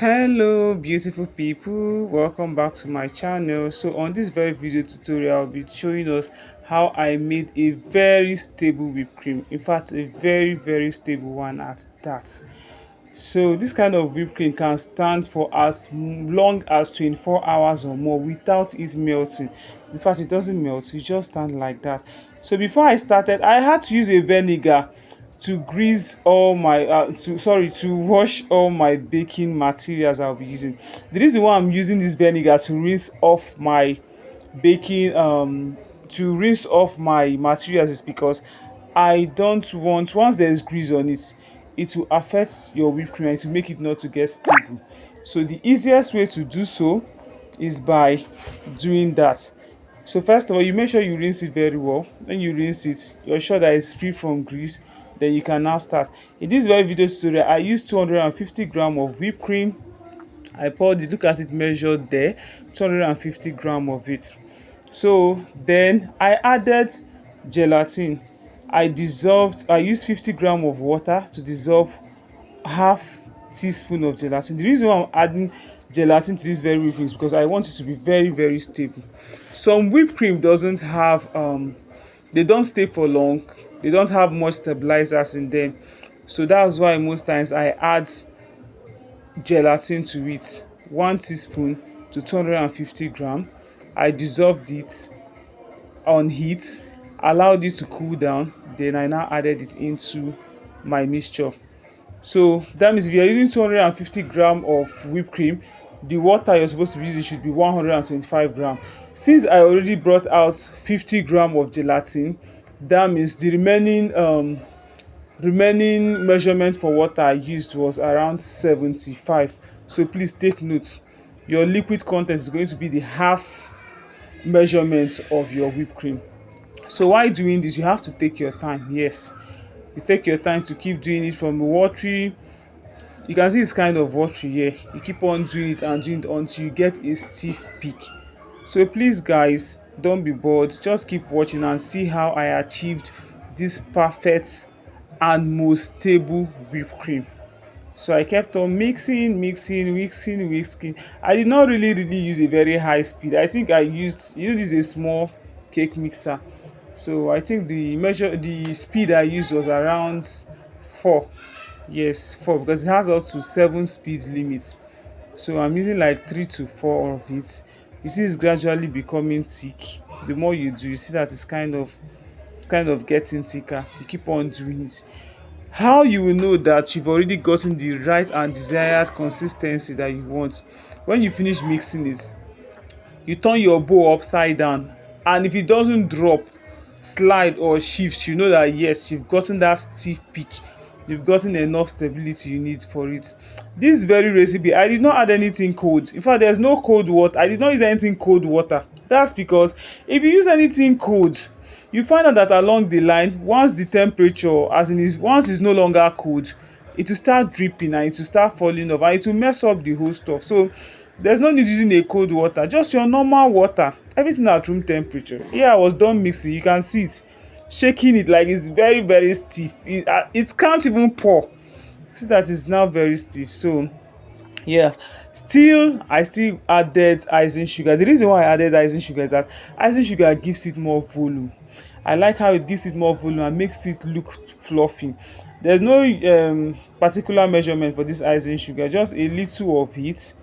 Hello beautiful people, welcome back to my channel. So on this very video tutorial, I'll be showing us how I made a very stable whipped cream. In fact, a very stable one at that. So this kind of whipped cream can stand for as long as 24 hours or more without it melting. In fact, it doesn't melt, it just stand like that. So before I started, I had to use a vinegar to grease all my to wash all my baking materials I'll be using. The reason why I'm using this vinegar to rinse off my baking to rinse off my materials is because I don't want, once there's grease on it, it will affect your whipped cream and to make it not to get stable. So the easiest way to do so is by doing that. So first of all, you make sure you rinse it very well. When you rinse it, you're sure that it's free from grease, then you can now start. In this very video tutorial, I used 250 gram of whipped cream. I poured it, look at it measured there, 250 gram of it. So then I added gelatin. I used 50 gram of water to dissolve half teaspoon of gelatin. The reason why I'm adding gelatin to this very whipped cream is because I want it to be very stable. Some whipped cream doesn't have they don't stay for long, they don't have much stabilizers in them. So that's why most times I add gelatin to it, 1 teaspoon to 250 gram. I dissolved it on heat, allowed it to cool down, then I now added it into my mixture. So that means if you're using 250 gram of whipped cream, the water you're supposed to be using should be 125 gram. Since I already brought out 50 gram of gelatin, that means the remaining measurement for water I used was around 75. So please take note, your liquid content is going to be the half measurement of your whipped cream. So while doing this, you have to take your time. Yes, you take your time to keep doing it from watery. You can see it's kind of watery here. You keep on doing it and doing it until you get a stiff peak. So please guys, don't be bored, just keep watching and see how I achieved this perfect and most stable whipped cream. So I kept on mixing. I did not really use a very high speed. I think I used, this is a small cake mixer, so I think the speed I used was around 4. Yes, 4, because it has up to 7 speed limits. So I'm using like 3 to 4 of it. You see it's gradually becoming thick. The more you do, you see that it's kind of getting thicker. You keep on doing it. How you will know that you've already gotten the right and desired consistency that you want? When you finish mixing it, you turn your bowl upside down, and if it doesn't drop, slide or shift, you know that yes, you've gotten that stiff peak, you've gotten enough stability you need for it. This very recipe, I did not add anything cold. In fact, there's no cold water. I did not use anything cold water. That's because if you use anything cold, you find out that along the line, once the temperature, as in is once it's no longer cold, it will start dripping and it will start falling off and it will mess up the whole stuff. So there's no need using a cold water, just your normal water, everything at room temperature. Here I was done mixing, you can see it shaking it like it's very stiff. It can't even pour. See that it's now very stiff. So yeah, I still added icing sugar. The reason why I added icing sugar is that icing sugar gives it more volume. I like how it gives it more volume and makes it look fluffy. There's no particular measurement for this icing sugar, just a little of it.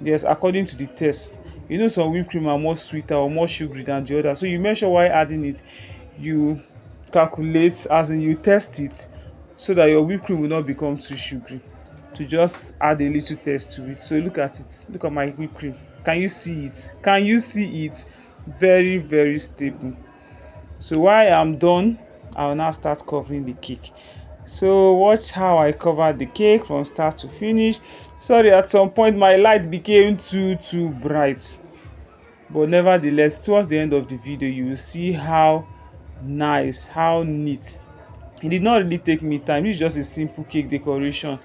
Yes, according to the taste. You know, some whipped cream are more sweeter or more sugary than the other, so you measure while adding it. You calculate, as in you test it, so that your whipped cream will not become too sugary, to just add a little taste to it. So look at it, look at my whipped cream. Can you see it? Can you see it? Very stable. So while I'm done, I'll now start covering the cake. So watch how I cover the cake from start to finish. Sorry, at some point my light became too bright, but nevertheless, towards the end of the video you will see how nice, how neat. It did not really take me time. It's just a simple cake decoration.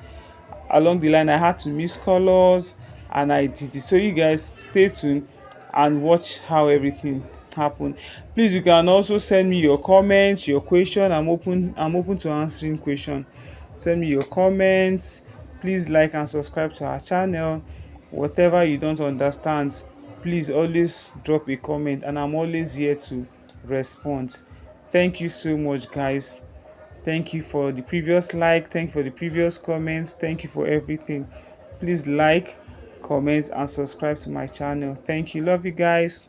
Along the line I had to mix colors and I did it. So you guys stay tuned and watch how everything happened. Please, you can also send me your comments, your question. I'm open to answering question. Send me your comments, Please like and subscribe to our channel. Whatever you don't understand, please always drop a comment, and I'm always here to respond. Thank you so much, guys. Thank you for the previous like, thank you for the previous comments, thank you for everything. Please like, comment, and subscribe to my channel. Thank you. Love you guys.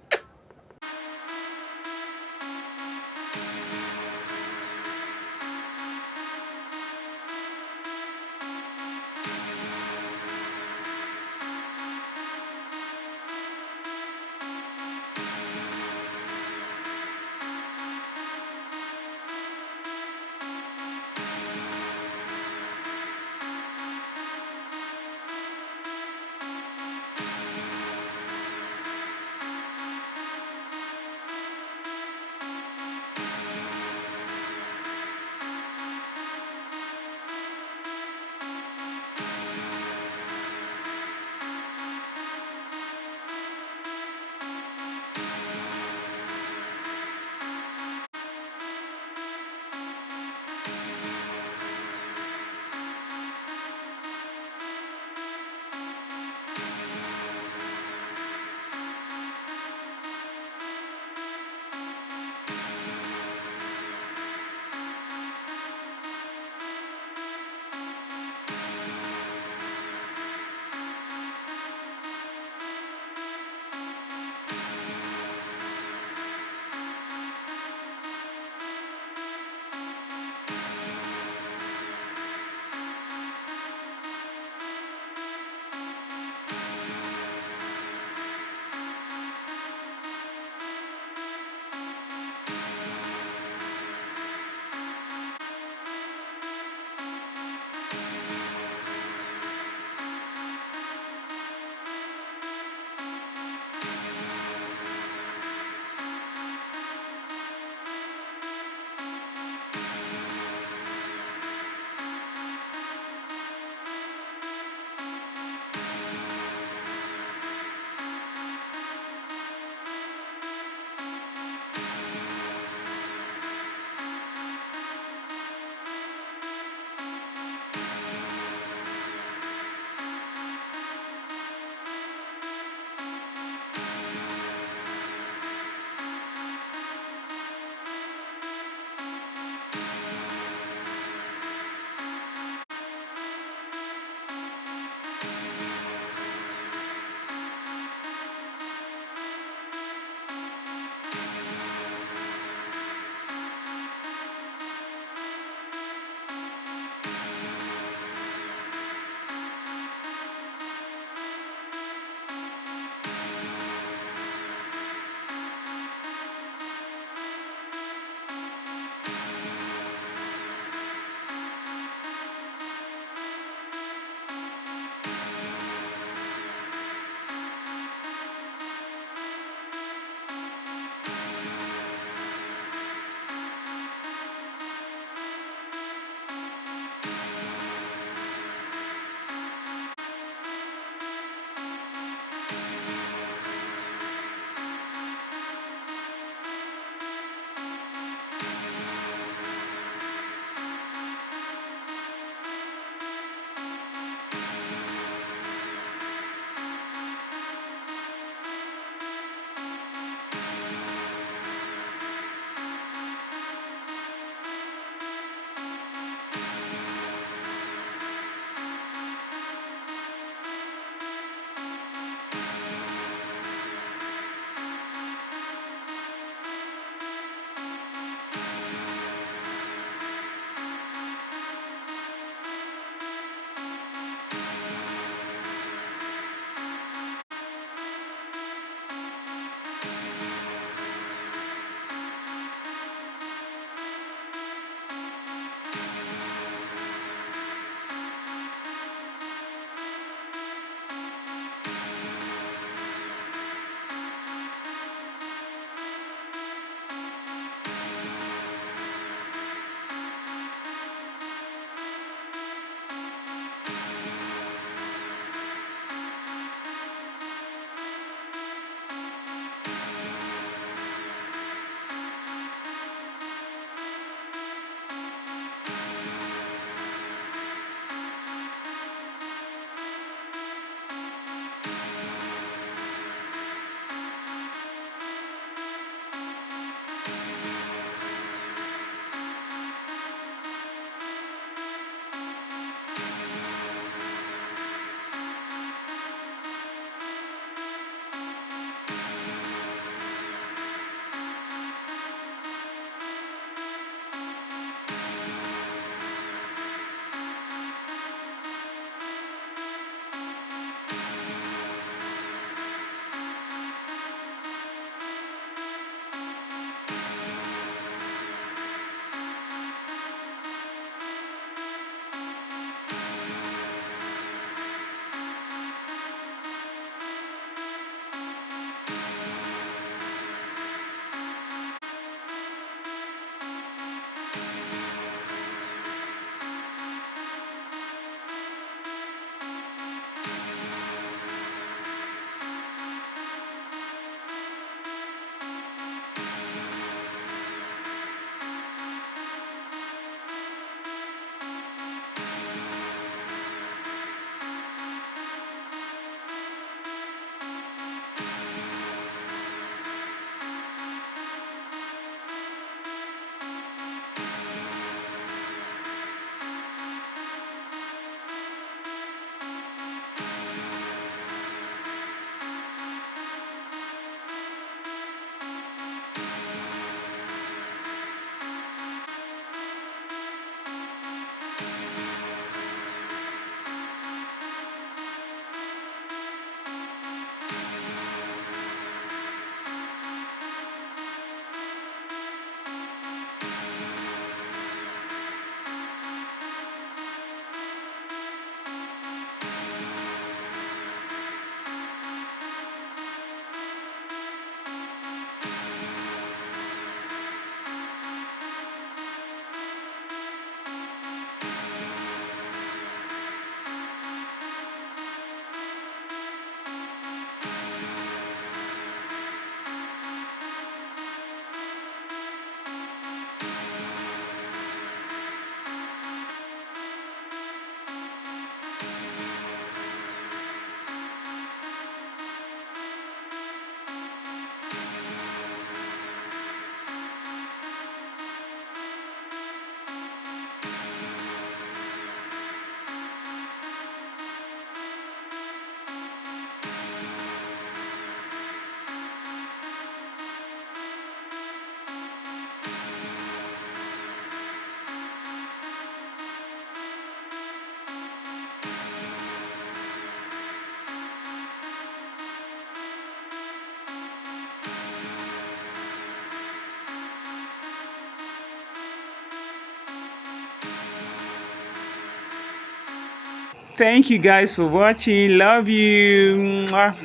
Thank you guys for watching. Love you. Mwah.